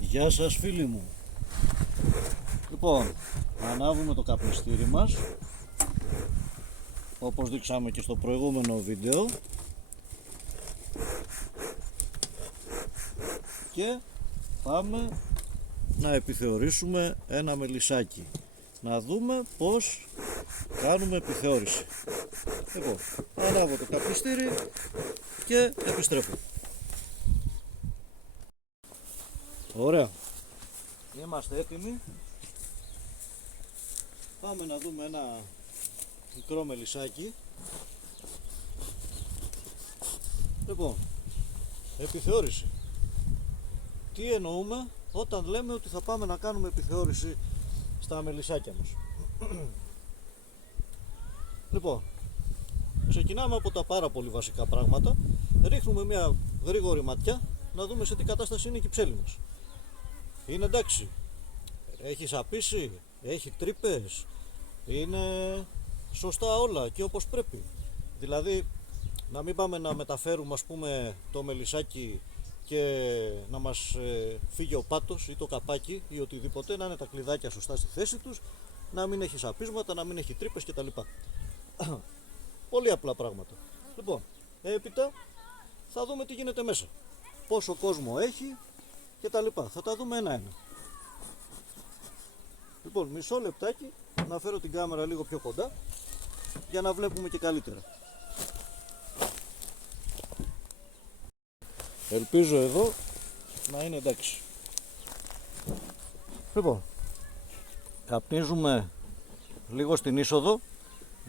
Γεια σας φίλοι μου. Λοιπόν, ανάβουμε το καπνιστήρι μας, όπως δείξαμε και στο προηγούμενο βίντεο, και πάμε να επιθεωρήσουμε ένα μελισσάκι, να δούμε πως κάνουμε επιθεώρηση. Λοιπόν, ανάβω το καπνιστήρι και επιστρέφω. Ωραία, είμαστε έτοιμοι. Πάμε να δούμε ένα μικρό μελισσάκι. Λοιπόν, επιθεώρηση. Τι εννοούμε όταν λέμε ότι θα πάμε να κάνουμε επιθεώρηση στα μελισσάκια μας? Λοιπόν, ξεκινάμε από τα πάρα πολύ βασικά πράγματα. Ρίχνουμε μια γρήγορη ματιά να δούμε σε τι κατάσταση είναι η κυψέλη μας. Είναι εντάξει? Έχει σαπίσει? Έχει τρύπες? Είναι σωστά όλα και όπως πρέπει? Δηλαδή να μην πάμε να μεταφέρουμε, ας πούμε, το μελισσάκι και να μας φύγει ο πάτος ή το καπάκι ή οτιδήποτε, να είναι τα κλειδάκια σωστά στη θέση τους, να μην έχει σαπίσματα, να μην έχει τρύπες κτλ. Πολύ απλά πράγματα. Λοιπόν, έπειτα θα δούμε τι γίνεται μέσα, πόσο κόσμο έχει κτλ. Θα τα δούμε ένα-ένα. Λοιπόν, μισό λεπτάκι να φέρω την κάμερα λίγο πιο κοντά για να βλέπουμε και καλύτερα. Ελπίζω εδώ να είναι εντάξει. Λοιπόν, καπνίζουμε λίγο στην είσοδο,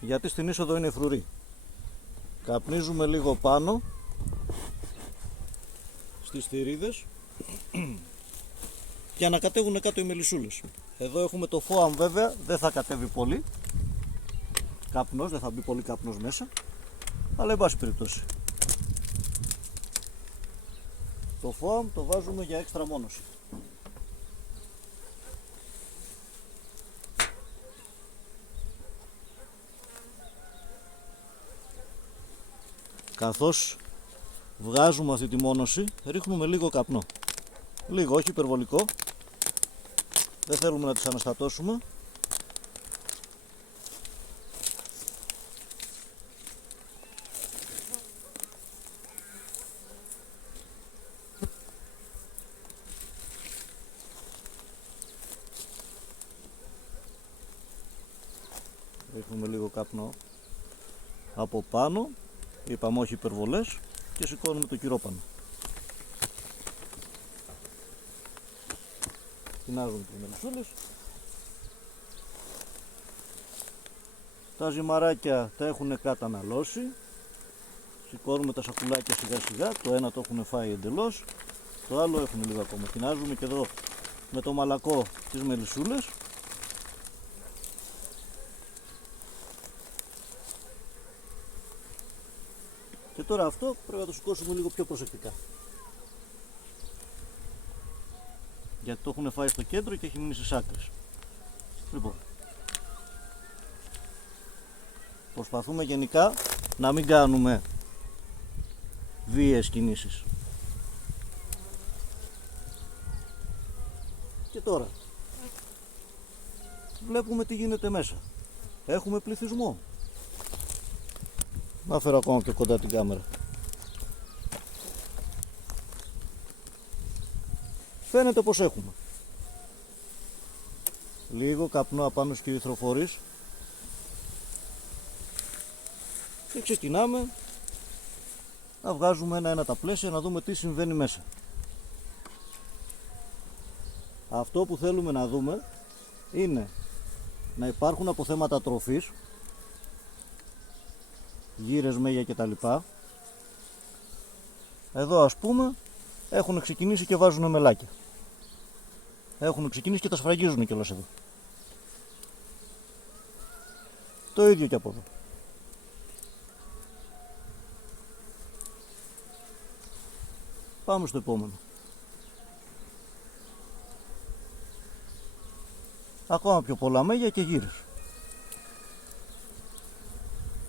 γιατί στην είσοδο είναι φρουρή. Καπνίζουμε λίγο πάνω στις θηρίδες για να κατέβουν κάτω οι μελισσούλες. Εδώ έχουμε το φόαμ, βέβαια δεν θα κατέβει πολύ καπνός, δεν θα μπει πολύ καπνός μέσα, αλλά εν πάση περιπτώσει το φόαμ το βάζουμε για έξτρα μόνωση. Καθώς βγάζουμε αυτή τη μόνωση, ρίχνουμε λίγο καπνό. Λίγο, όχι υπερβολικό. Δεν θέλουμε να τις αναστατώσουμε. Ρίχνουμε λίγο καπνό από πάνω, είπαμε όχι υπερβολές, και σηκώνουμε το κυρόπανο. Κοινάζουμε τις μελισσούλες. Τα ζυμαράκια τα έχουν καταναλώσει. Σηκώνουμε τα σακουλάκια σιγά σιγά. Το ένα το έχουν φάει εντελώς, το άλλο έχουν λίγο ακόμα. Κοινάζουμε και εδώ με το μαλακό τις μελισσούλες. Και τώρα αυτό πρέπει να το σηκώσουμε λίγο πιο προσεκτικά, γιατί το έχουν φάει στο κέντρο και έχει μείνει στις άκρες. Λοιπόν, προσπαθούμε γενικά να μην κάνουμε βίαιες κινήσεις. Και τώρα βλέπουμε τι γίνεται μέσα. Έχουμε πληθυσμό. Να φέρω ακόμα πιο κοντά την κάμερα. Φαίνεται πως έχουμε λίγο καπνό απάνω στους κυριθροφορείς και ξεκινάμε να βγάζουμε ένα-ένα τα πλαίσια, να δούμε τι συμβαίνει μέσα. Αυτό που θέλουμε να δούμε είναι να υπάρχουν αποθέματα τροφής, γύρες, μέγια κτλ. Εδώ, ας πούμε, έχουν ξεκινήσει και βάζουν μελάκια. Έχουν ξεκινήσει και τα σφραγίζουν κιόλας εδώ. Το ίδιο και από εδώ. Πάμε στο επόμενο. Ακόμα πιο πολλά μέγια και γύρες.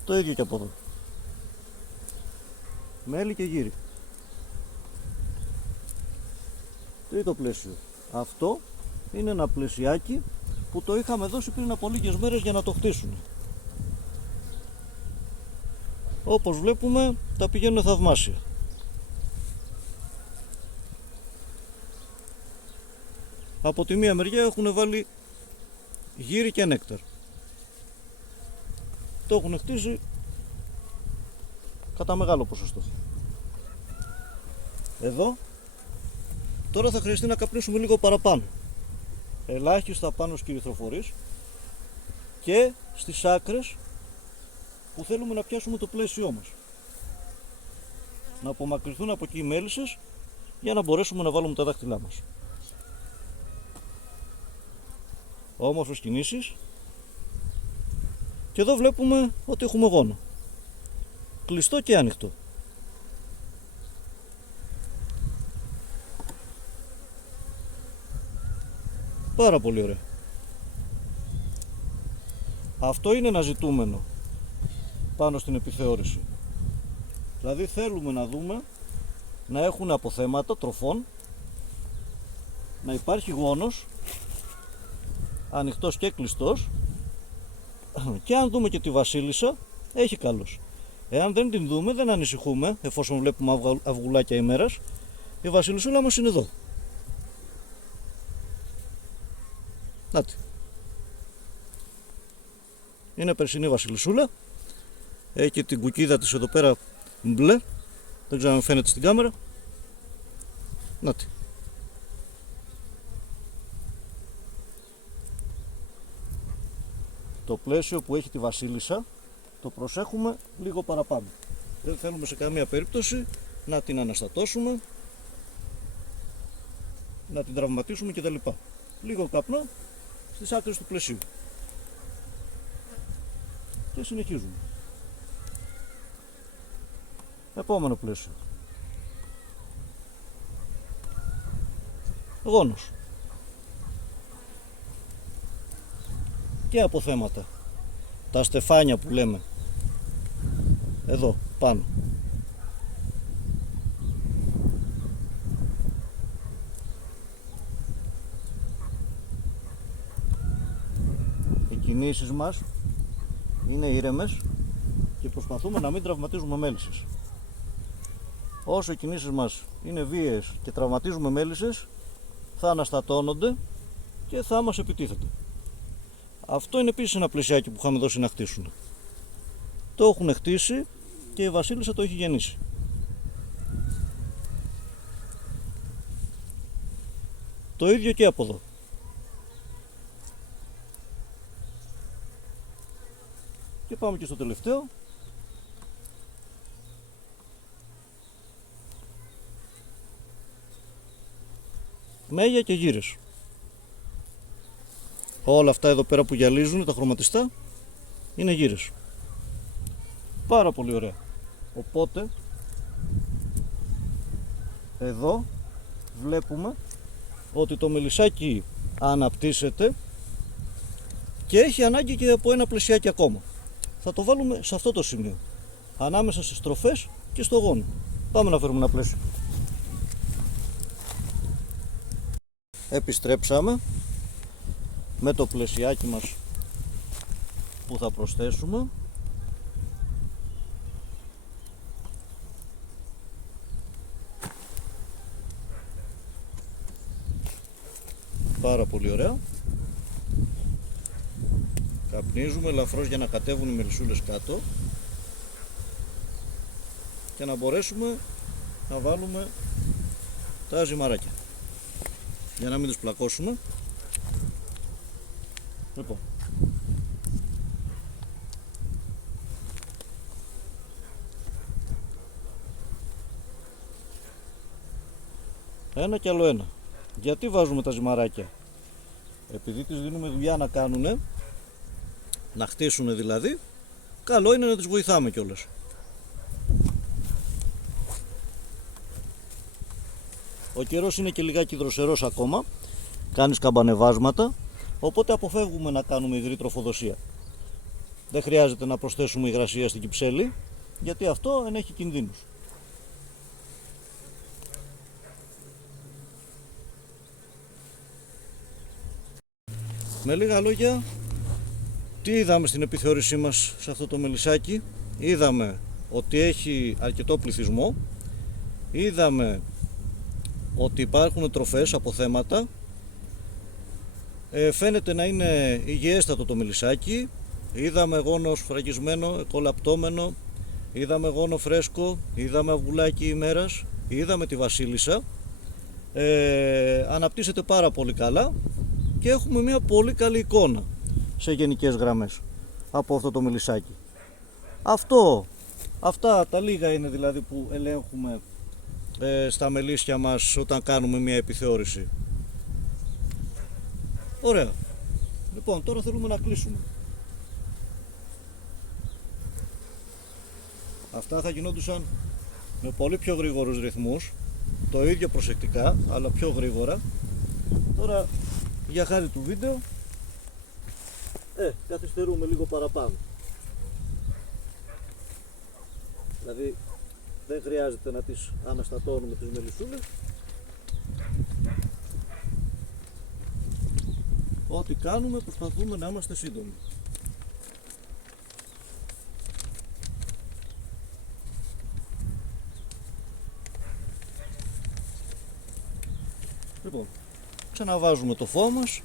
Το ίδιο και από εδώ. Μέλι και γύρι. Τρίτο πλαίσιο. Αυτό είναι ένα πλαισιάκι που το είχαμε δώσει πριν από λίγες μέρες για να το χτίσουν. Όπως βλέπουμε τα πηγαίνουν θαυμάσια. Από τη μία μεριά έχουν βάλει γύρι και νέκταρ. Το έχουν χτίσει κατά μεγάλο ποσοστό. Εδώ τώρα θα χρειαστεί να καπνίσουμε λίγο παραπάνω. Ελάχιστα πάνω στους κυριθροφορείς και στις άκρες που θέλουμε να πιάσουμε το πλαίσιό μας. Να απομακρυνθούν από εκεί οι μέλισσες για να μπορέσουμε να βάλουμε τα δάχτυλά μας. Όμορφες κινήσεις. Και εδώ βλέπουμε ότι έχουμε γόνο. Κλειστό και άνοιχτο. Πάρα πολύ ωραία. Αυτό είναι ένα ζητούμενο πάνω στην επιθεώρηση. Δηλαδή θέλουμε να δούμε να έχουν αποθέματα τροφών, να υπάρχει γόνος ανοιχτός και κλειστός, και αν δούμε και τη βασίλισσα έχει καλώς. Εάν δεν την δούμε δεν ανησυχούμε, εφόσον βλέπουμε αυγουλάκια ημέρας. Η βασιλισσούλα μας είναι εδώ. Νάτι. Είναι περσινή βασιλισσούλα. Έχει και την κουκίδα της εδώ πέρα μπλε. Δεν ξέρω αν φαίνεται στην κάμερα. Νάτι. Το πλαίσιο που έχει τη βασίλισσα το προσέχουμε λίγο παραπάνω. Δεν θέλουμε σε καμία περίπτωση να την αναστατώσουμε, να την τραυματίσουμε κτλ. Λίγο καπνό στις άκρες του πλαισίου. Και συνεχίζουμε. Επόμενο πλαίσιο. Γόνος. Και αποθέματα. Τα στεφάνια που λέμε. Εδώ πάνω. Οι κινήσεις μας είναι ήρεμες και προσπαθούμε να μην τραυματίζουμε μέλισσες. Όσο οι κινήσεις μας είναι βίαιες και τραυματίζουμε μέλισσες, θα αναστατώνονται και θα μας επιτίθεται. Αυτό είναι επίσης ένα πλαισιάκι που είχαμε δώσει να χτίσουν. Το έχουν χτίσει και η βασίλισσα το έχει γεννήσει. Το ίδιο και από εδώ. Και πάμε και στο τελευταίο. Μέγια και γύρες. Όλα αυτά εδώ πέρα που γυαλίζουν, τα χρωματιστά, είναι γύρες. Πάρα πολύ ωραία. Οπότε εδώ βλέπουμε ότι το μελισσάκι αναπτύσσεται και έχει ανάγκη και από ένα πλαισιάκι ακόμα. Θα το βάλουμε σε αυτό το σημείο, ανάμεσα στις στροφές και στο γόνο. Πάμε να φέρουμε ένα πλαίσιο. Επιστρέψαμε με το πλαισιάκι μας που θα προσθέσουμε. Πάρα πολύ ωραία. Καπνίζουμε ελαφρώς για να κατέβουν οι μελισσούλες κάτω και να μπορέσουμε να βάλουμε τα ζυμαράκια για να μην τους πλακώσουμε. Λοιπόν, ένα και άλλο ένα. Γιατί βάζουμε τα ζυμαράκια? Επειδή τις δίνουμε δουλειά να κάνουνε, να χτίσουνε δηλαδή, καλό είναι να τις βοηθάμε κιόλας. Ο καιρός είναι και λιγάκι δροσερός ακόμα, κάνει σκαμπανεβάσματα, οπότε αποφεύγουμε να κάνουμε υγρή τροφοδοσία. Δεν χρειάζεται να προσθέσουμε υγρασία στην κυψέλη, γιατί αυτό ενέχει κινδύνους. Με λίγα λόγια, τι είδαμε στην επιθεώρησή μας σε αυτό το μελισσάκι? Είδαμε ότι έχει αρκετό πληθυσμό, είδαμε ότι υπάρχουν τροφές, αποθέματα, φαίνεται να είναι υγιέστατο το μελισσάκι, είδαμε γόνο σφραγισμένο, εκολαπτώμενο, είδαμε γόνο φρέσκο, είδαμε αυγουλάκι ημέρας, είδαμε τη βασίλισσα, αναπτύσσεται πάρα πολύ καλά και έχουμε μια πολύ καλή εικόνα σε γενικές γραμμές από αυτό το μελισσάκι. Αυτά τα λίγα είναι δηλαδή που ελέγχουμε στα μελίσια μας όταν κάνουμε μια επιθεώρηση. Ωραία. Λοιπόν, τώρα θέλουμε να κλείσουμε. Αυτά θα γινόντουσαν με πολύ πιο γρήγορους ρυθμούς, το ίδιο προσεκτικά, αλλά πιο γρήγορα. Τώρα, για χάρη του βίντεο, καθυστερούμε λίγο παραπάνω. Δηλαδή, δεν χρειάζεται να τις αναστατώνουμε τις μελισσούλες. Ό,τι κάνουμε προσπαθούμε να είμαστε σύντομοι. Λοιπόν, ξαναβάζουμε το φώμα μας.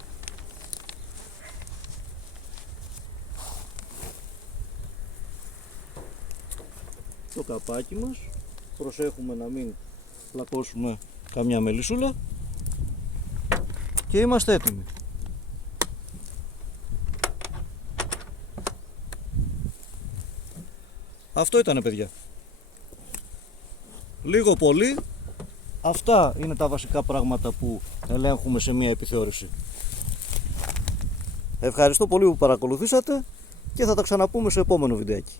Το καπάκι μας. Προσέχουμε να μην πλακώσουμε καμιά μελισσούλα. Και είμαστε έτοιμοι. Αυτό ήτανε, παιδιά. Λίγο πολύ, αυτά είναι τα βασικά πράγματα που ελέγχουμε σε μια επιθεώρηση. Ευχαριστώ πολύ που παρακολουθήσατε και θα τα ξαναπούμε σε επόμενο βιντεάκι.